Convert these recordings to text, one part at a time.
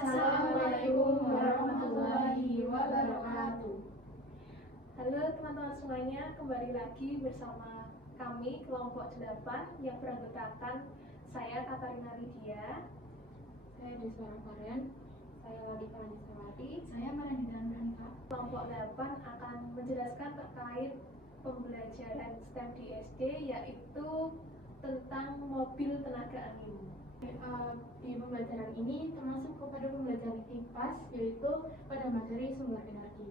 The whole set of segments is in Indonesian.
Assalamualaikum warahmatullahi wabarakatuh. Halo teman-teman semuanya, kembali lagi bersama kami kelompok 8 yang beranggotakan saya Katarina Lydia, Saya Deswara Varian, saya Wadika Nisawati, saya Maranita Branka. Kelompok 8 akan menjelaskan terkait pembelajaran STEM di SD, yaitu tentang mobil tenaga angin. Di pembelajaran ini termasuk kepada pembelajaran IPAS, yaitu pada materi sumber energi.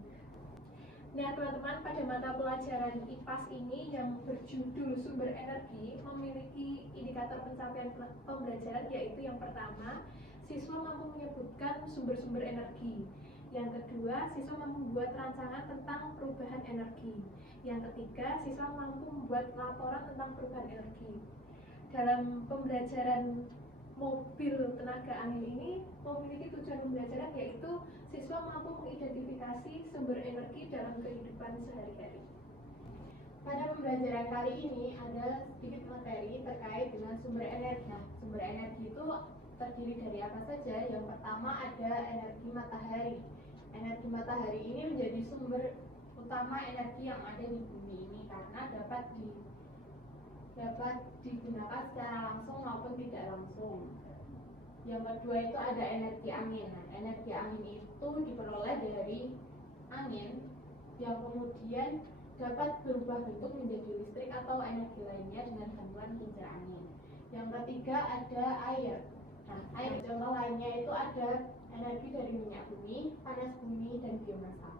Nah teman-teman, pada mata pelajaran IPAS ini yang berjudul sumber energi memiliki indikator pencapaian pembelajaran, yaitu yang pertama, siswa mampu menyebutkan sumber-sumber energi. Yang kedua, siswa mampu membuat rancangan tentang perubahan energi. Yang ketiga, siswa mampu membuat laporan tentang perubahan energi. Dalam pembelajaran mobil tenaga angin ini memiliki tujuan pembelajaran, yaitu siswa mampu mengidentifikasi sumber energi dalam kehidupan sehari-hari. Pada pembelajaran kali ini ada sedikit materi terkait dengan sumber energi. Nah, sumber energi itu terdiri dari apa saja? Yang pertama ada energi matahari. Energi matahari ini menjadi sumber utama energi yang ada di bumi ini karena dapat digunakan secara langsung maupun tidak langsung. Yang kedua itu ada energi angin. Nah, energi angin itu diperoleh dari angin yang kemudian dapat berubah bentuk menjadi listrik atau energi lainnya dengan bantuan kincir angin. Yang ketiga ada air. Nah, air contoh lainnya itu ada energi dari minyak bumi, panas bumi, dan biomasa.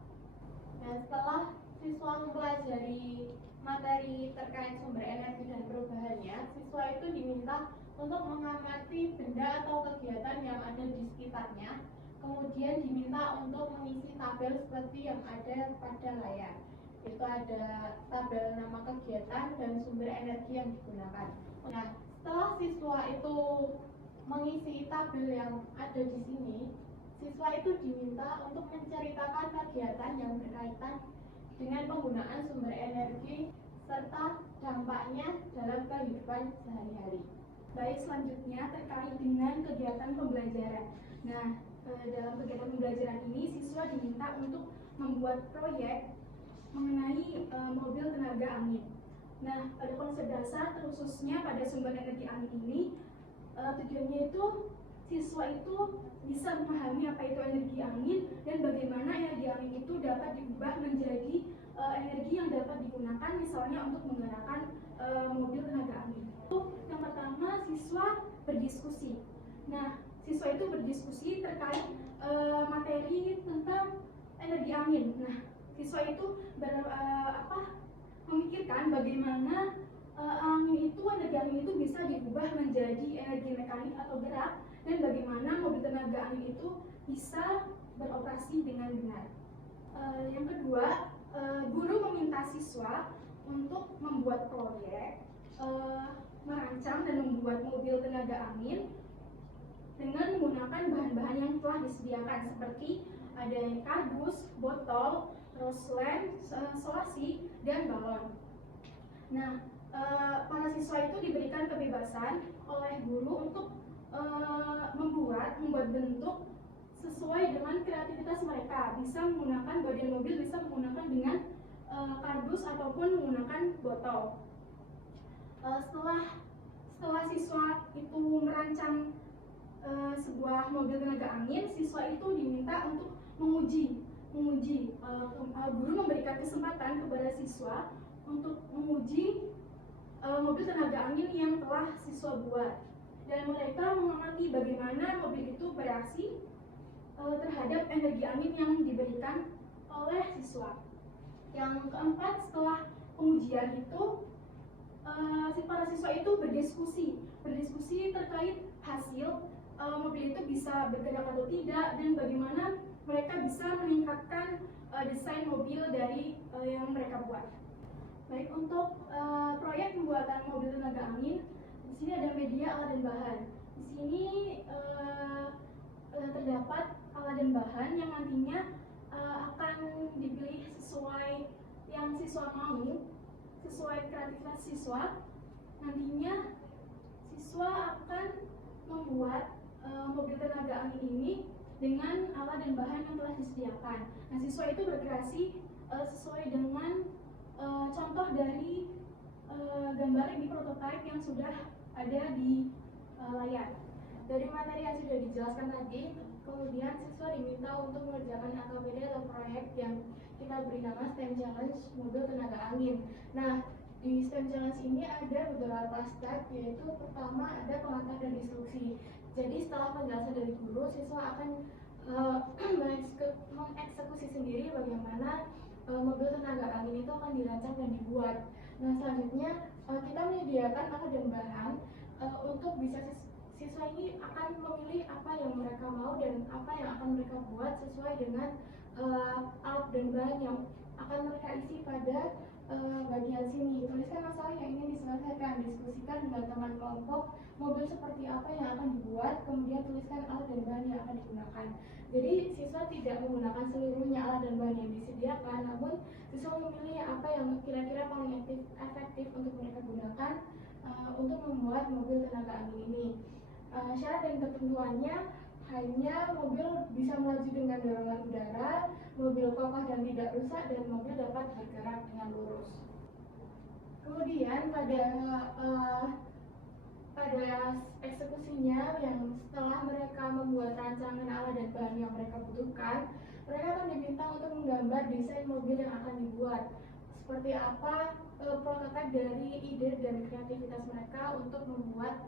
Nah, setelah siswa mempelajari materi terkait sumber energi dan perubahannya, siswa itu diminta untuk mengamati benda atau kegiatan yang ada di sekitarnya, kemudian diminta untuk mengisi tabel seperti yang ada pada layar. Itu ada tabel nama kegiatan dan sumber energi yang digunakan. Nah, setelah siswa itu mengisi tabel yang ada di sini, siswa itu diminta untuk menceritakan kegiatan yang berkaitan dengan penggunaan sumber energi serta dampaknya dalam kehidupan sehari-hari. Baik, selanjutnya terkait dengan kegiatan pembelajaran. Nah, dalam kegiatan pembelajaran ini siswa diminta untuk membuat proyek mengenai mobil tenaga angin. Nah, pada konsep dasar khususnya pada sumber energi angin ini, tujuannya itu siswa itu bisa memahami apa itu energi angin dan bagaimana energi angin itu dapat diubah menjadi energi yang dapat digunakan misalnya untuk menggerakkan mobil tenaga angin. Yang pertama, siswa berdiskusi. Nah, siswa itu berdiskusi terkait materi tentang energi angin. Nah, siswa itu memikirkan bagaimana energi angin itu bisa diubah menjadi energi mekanik atau gerak, dan bagaimana mobil tenaga angin itu bisa beroperasi dengan benar. Yang kedua, guru meminta siswa untuk membuat proyek merancang dan membuat mobil tenaga angin dengan menggunakan bahan-bahan yang telah disediakan seperti ada kardus, botol, terus lem, solasi, dan balon. Nah, para siswa itu diberikan kebebasan oleh guru untuk membuat bentuk sesuai dengan kreativitas mereka. Bisa menggunakan bagian mobil, bisa menggunakan dengan kardus ataupun menggunakan botol. Setelah siswa itu merancang sebuah mobil tenaga angin, siswa itu diminta untuk menguji. Guru memberikan kesempatan kepada siswa untuk menguji mobil tenaga angin yang telah siswa buat, dan mereka mengamati bagaimana mobil itu bereaksi terhadap energi angin yang diberikan oleh siswa. Yang keempat, setelah pengujian itu para siswa itu berdiskusi terkait hasil mobil itu bisa bergerak atau tidak, dan bagaimana mereka bisa meningkatkan desain mobil dari yang mereka buat. Baik, untuk proyek pembuatan mobil tenaga angin, di sini ada media, alat, dan bahan. Di sini terdapat alat dan bahan yang nantinya akan dipilih sesuai yang siswa mau, sesuai kreativitas siswa. Nantinya siswa akan membuat mobil tenaga angin ini dengan alat dan bahan yang telah disediakan. Nah, siswa itu berkreasi sesuai dengan contoh dari gambar di prototipe yang sudah ada di layar. Dari materi yang sudah dijelaskan tadi, kemudian siswa diminta untuk mengerjakan AKBD atau proyek yang kita beri nama STEM Challenge mobil tenaga angin. Nah, di STEM Challenge ini ada beberapa step, yaitu pertama ada pengantar dan instruksi. Jadi setelah penjelasan dari guru, siswa akan mengeksekusi sendiri bagaimana mobil tenaga angin itu akan dirancang dan dibuat. Nah, selanjutnya kita menyediakan alat dan bahan untuk bisa siswa ini akan memilih apa yang mereka mau dan apa yang akan mereka buat sesuai dengan alat dan bahan yang akan mereka isi pada bagian sini. Tuliskan masalah yang ingin diselesaikan, diskusikan dengan teman kelompok mobil seperti apa yang akan dibuat, kemudian tuliskan alat dan bahan yang akan digunakan. Jadi siswa tidak menggunakan seluruhnya alat dan bahan yang disediakan, namun siswa memilih apa yang kira-kira paling efektif untuk mereka gunakan untuk membuat mobil tenaga angin ini. Syarat dan ketentuannya hanya mobil bisa melaju dengan dorongan udara, mobil kokoh dan tidak rusak, dan mobil dapat bergerak dengan lurus. Kemudian pada eksekusinya, yang setelah mereka membuat rancangan alat dan bahan yang mereka butuhkan, mereka akan diminta untuk menggambar desain mobil yang akan dibuat. Seperti apa prototipe dari ide dan kreativitas mereka untuk membuat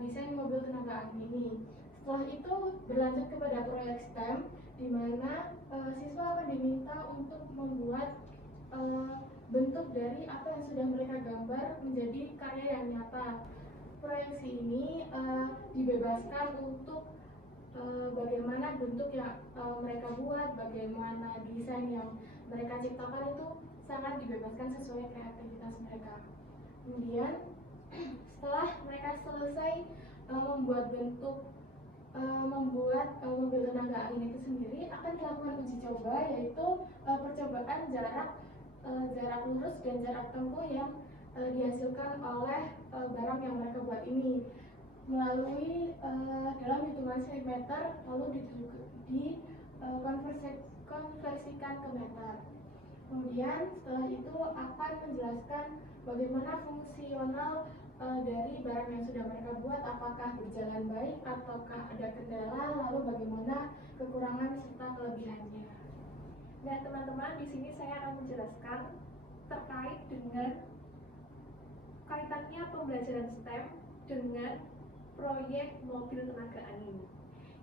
desain mobil tenaga angin ini. Setelah itu berlanjut kepada proyek STEM, di mana siswa akan diminta untuk membuat bentuk dari apa yang sudah mereka gambar menjadi karya yang nyata. Proyeksi ini dibebaskan untuk bagaimana bentuk yang mereka buat, bagaimana desain yang mereka ciptakan itu sangat dibebaskan sesuai kreativitas mereka. Kemudian setelah mereka selesai membuat mobil tenaga angin itu sendiri, akan dilakukan uji coba, yaitu percobaan jarak lurus dan jarak tempuh yang dihasilkan oleh barang yang mereka buat ini melalui dalam hitungan sentimeter, lalu dikonversikan ke meter. Kemudian setelah itu akan menjelaskan bagaimana fungsional dari barang yang sudah mereka buat, apakah berjalan baik ataukah ada kendala, lalu bagaimana kekurangan serta kelebihannya. Nah, teman-teman, di sini saya akan menjelaskan terkait dengan kaitannya pembelajaran STEM dengan proyek mobil tenaga angin.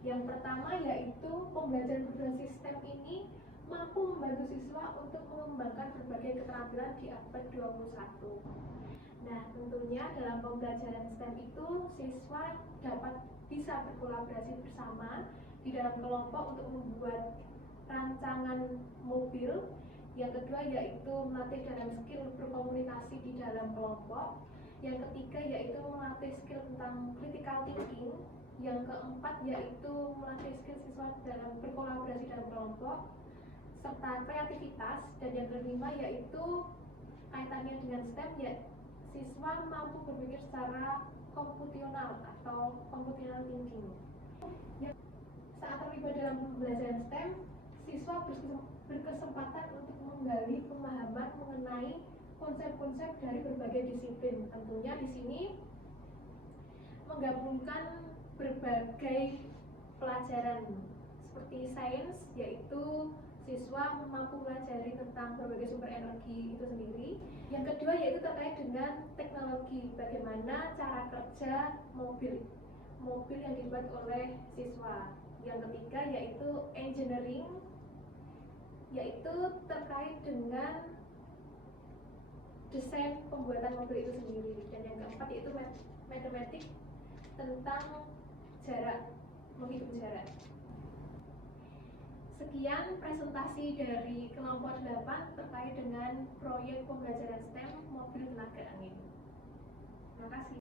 Yang pertama yaitu pembelajaran berbasis STEM ini mampu membantu siswa untuk mengembangkan berbagai keterampilan di abad 21. Nah, tentunya dalam pembelajaran STEM itu siswa dapat bisa berkolaborasi bersama di dalam kelompok untuk membuat rancangan mobil. Yang kedua yaitu melatih dalam skill berkomunikasi di dalam kelompok. Yang ketiga yaitu melatih skill tentang critical thinking. Yang keempat yaitu melatih skill siswa dalam berkolaborasi dalam kelompok serta kreativitas. Dan yang kelima yaitu kaitannya dengan STEM, ya siswa mampu berpikir secara kompusional atau computational thinking. Saat terlibat dalam pembelajaran STEM, siswa berkesempatan untuk menggali pemahaman mengenai konsep-konsep dari berbagai disiplin. Tentunya di sini menggabungkan berbagai pelajaran seperti sains, yaitu siswa mampu mempelajari tentang berbagai sumber energi itu sendiri. Yang kedua yaitu terkait dengan teknologi, bagaimana cara kerja mobil yang dibuat oleh siswa. Yang ketiga yaitu engineering, yaitu terkait dengan desain pembuatan mobil itu sendiri. Dan yang keempat yaitu matematik tentang jarak, menghitung jarak. Sekian presentasi dari kelompok 8 terkait dengan proyek pembelajaran STEM mobil tenaga angin. Terima kasih.